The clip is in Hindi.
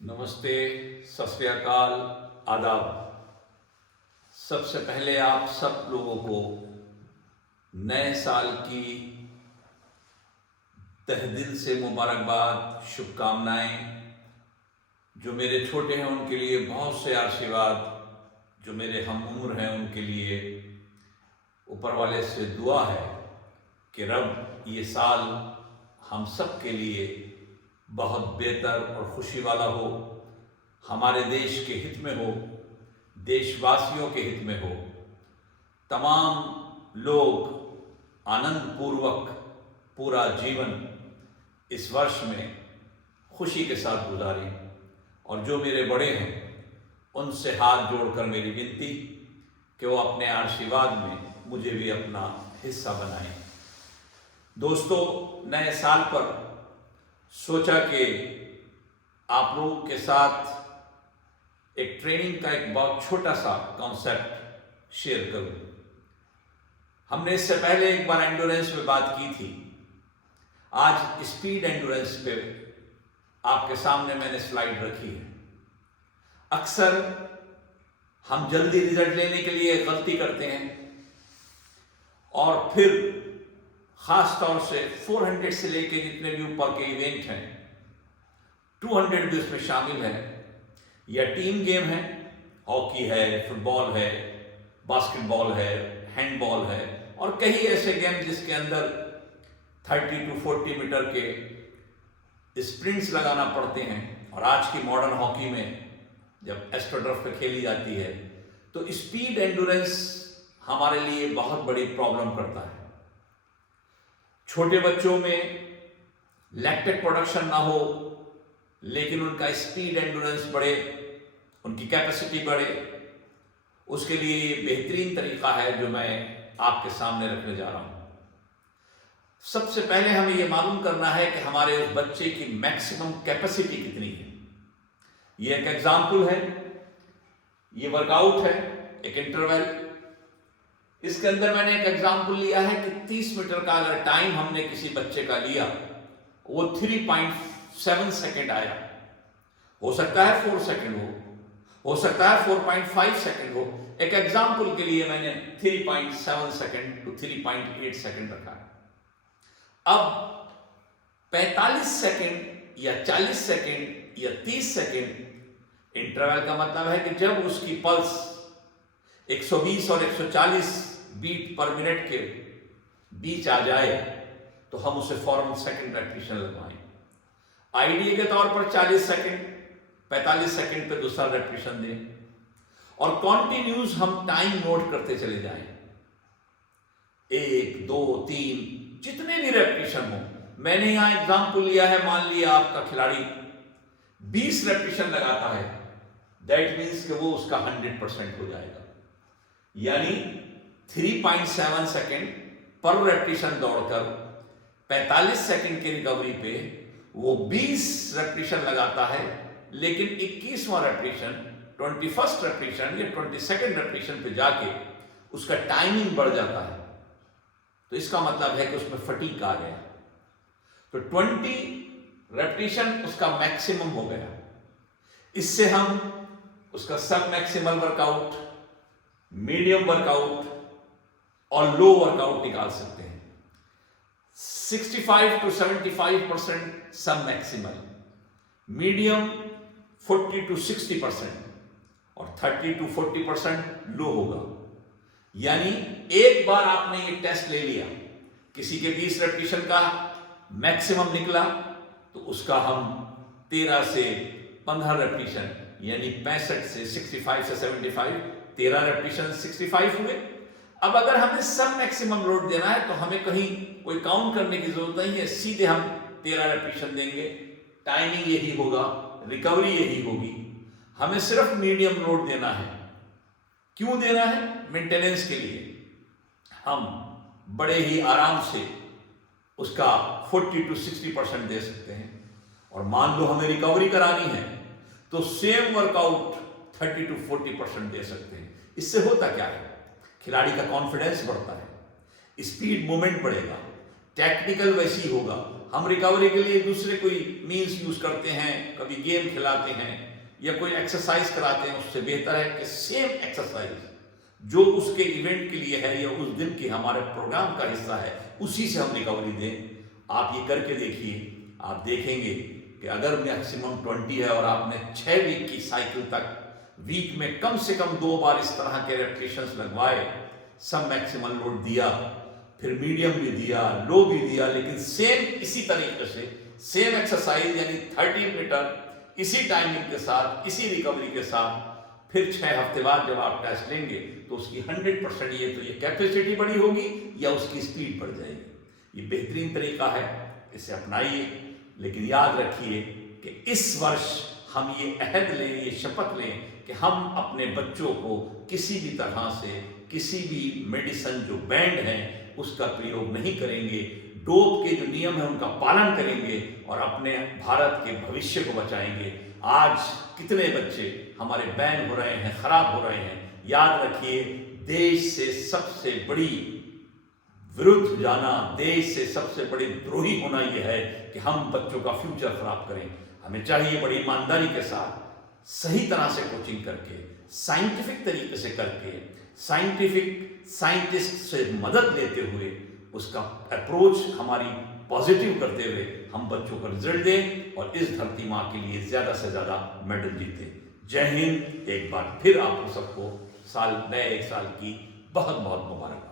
नमस्ते, सत श्री अकाल, आदाब। सबसे पहले आप सब लोगों को नए साल की तहे दिल से मुबारकबाद, शुभकामनाएं। जो मेरे छोटे हैं उनके लिए बहुत से आशीर्वाद, जो मेरे हम उम्र हैं उनके लिए ऊपर वाले से दुआ है कि रब ये साल हम सब के लिए बहुत बेहतर और खुशी वाला हो, हमारे देश के हित में हो, देशवासियों के हित में हो। तमाम लोग आनंद पूर्वक पूरा जीवन इस वर्ष में खुशी के साथ गुजारें। और जो मेरे बड़े हैं उनसे हाथ जोड़कर मेरी विनती कि वो अपने आशीर्वाद में मुझे भी अपना हिस्सा बनाएं। दोस्तों, नए साल पर सोचा कि आप लोगों के साथ एक ट्रेनिंग का एक बहुत छोटा सा कॉन्सेप्ट शेयर करूं। हमने इससे पहले एक बार एंडोरेंस पे बात की थी। आज स्पीड एंडोरेंस पे आपके सामने मैंने स्लाइड रखी है। अक्सर हम जल्दी रिजल्ट लेने के लिए गलती करते हैं और फिर खास तौर से 400 से लेके जितने भी ऊपर के इवेंट हैं, 200 भी उसमें शामिल है, या टीम गेम है, हॉकी है, फुटबॉल है, बास्केटबॉल है, हैंडबॉल है और कई ऐसे गेम जिसके अंदर 30 to 40 मीटर के स्प्रिंट्स लगाना पड़ते हैं। और आज की मॉडर्न हॉकी में जब एस्ट्रोटर्फ पे खेली जाती है तो स्पीड एंडोरेंस हमारे लिए बहुत बड़ी प्रॉब्लम करता है। छोटे बच्चों में लैक्टेट प्रोडक्शन ना हो लेकिन उनका स्पीड एंडोरेंस बढ़े, उनकी कैपेसिटी बढ़े, उसके लिए बेहतरीन तरीका है जो मैं आपके सामने रखने जा रहा हूं। सबसे पहले हमें यह मालूम करना है कि हमारे उस बच्चे की मैक्सिमम कैपेसिटी कितनी है। ये एक एग्जाम्पल है, ये वर्कआउट है, एक इंटरवल। इसके अंदर मैंने एक एग्जाम्पल लिया है कि 30 मीटर का अगर टाइम हमने किसी बच्चे का लिया, वो 3.7 सेकेंड आया। हो सकता है 4 सेकेंड हो सकता है 4.5 सेकेंड हो। एक एग्जाम्पल के लिए मैंने 3.7 सेकेंड टू 3.8 सेकेंड रखा है। अब 45 सेकेंड या 40 सेकेंड या 30 सेकेंड इंटरवल का मतलब है कि जब उसकी पल्स 120 और 140 बीट पर मिनट के बीच आ जाए तो हम उसे फौरन सेकंड रेपिटेशन लगवाएं। आइडिया के तौर पर 40 सेकंड, 45 सेकंड पे दूसरा रेपिटेशन दें और कॉन्टिन्यूस हम टाइम नोट करते चले जाएं। 1, 2, 3 जितने भी रेपिटेशन हो। मैंने यहां एग्जाम्पल लिया है, मान लिया आपका खिलाड़ी 20 रेपिटेशन लगाता है, दैट मीन्स कि वो उसका 100% हो जाएगा। यानी 3.7 सेकेंड पर रेपिटेशन दौड़कर 45 सेकेंड की रिकवरी पे वो 20 रेपिटेशन लगाता है, लेकिन 21वां रेपिटेशन, 21st रेपिटेशन या 22nd रेपिटेशन पे जाके उसका टाइमिंग बढ़ जाता है। तो इसका मतलब है कि उसमें फटीग आ गया। तो 20 रेपिटेशन उसका मैक्सिमम हो गया। इससे हम उसका सब मैक्सिमल वर्कआउट, मीडियम वर्कआउट और लो वर्कआउट निकाल सकते हैं। 65 to 75% सब मैक्सिमल, मीडियम 40 to 60% और 30 to 40% लो होगा। यानी एक बार आपने ये टेस्ट ले लिया, किसी के 20 रेपिटेशन का मैक्सिमम निकला तो उसका हम 13 से 15 रेपिटेशन यानी 65 से 65 से 75, 13 रेपिटेशन 65 हुए। अब अगर हमें सब मैक्सिमम लोड देना है तो हमें कहीं कोई काउंट करने की जरूरत नहीं है, सीधे हम 13 रेपिटेशन देंगे। टाइमिंग यही होगा, रिकवरी यही होगी। हमें सिर्फ मीडियम लोड देना है। क्यों देना है? मेंटेनेंस के लिए। हम बड़े ही आराम से उसका 40 to 60% दे सकते हैं। और मान लो हमें रिकवरी करानी है तो सेम वर्कआउट 30 to 40% दे सकते हैं। इससे होता क्या है? खिलाड़ी का कॉन्फिडेंस बढ़ता है, स्पीड मूवमेंट बढ़ेगा, टेक्निकल वैसी होगा, हम रिकवरी के लिए दूसरे कोई मीन्स यूज करते हैं, कभी गेम खिलाते हैं या कोई एक्सरसाइज कराते हैं, उससे बेहतर है कि सेम एक्सरसाइज जो उसके इवेंट के लिए है या उस दिन के हमारे प्रोग्राम का हिस्सा है, उसी से हम रिकवरी दें। आप ये करके देखिए, आप देखेंगे कि अगर मैक्सिमम 20 है और आपने 6 वीक की साइकिल तक वीक में कम से कम 2 बार इस तरह के रेपिटेशंस लगवाए, सब मैक्सिमम लोड दिया, फिर मीडियम भी दिया, लो भी दिया, लेकिन सेम इसी तरीके से सेम एक्सरसाइज यानी 30 मीटर इसी टाइमिंग के साथ, इसी रिकवरी के साथ, फिर 6 हफ्ते बाद जब आप टेस्ट लेंगे तो उसकी 100% ये कैपेसिटी बढ़ी होगी या उसकी स्पीड बढ़ जाएगी। ये बेहतरीन तरीका है, इसे अपनाइए। लेकिन याद रखिए कि इस वर्ष हम ये अहद लें, ये शपथ लें कि हम अपने बच्चों को किसी भी तरह से किसी भी मेडिसिन जो बैंड है उसका प्रयोग नहीं करेंगे, डोप के जो नियम है उनका पालन करेंगे और अपने भारत के भविष्य को बचाएंगे। आज कितने बच्चे हमारे बैन हो रहे हैं, खराब हो रहे हैं। याद रखिए, देश से सबसे बड़ी विरुद्ध जाना, देश से सबसे बड़ी द्रोही होना यह है कि हम बच्चों का फ्यूचर खराब करें। हमें चाहिए बड़ी ईमानदारी के साथ, सही तरह से कोचिंग करके, साइंटिफिक तरीके से करके, साइंटिस्ट से मदद लेते हुए, उसका अप्रोच हमारी पॉजिटिव करते हुए हम बच्चों को रिजल्ट दें और इस धरती माँ के लिए ज़्यादा से ज़्यादा मेडल जीतें। जय हिंद। एक बार फिर आप सबको नए साल की बहुत बहुत मुबारक।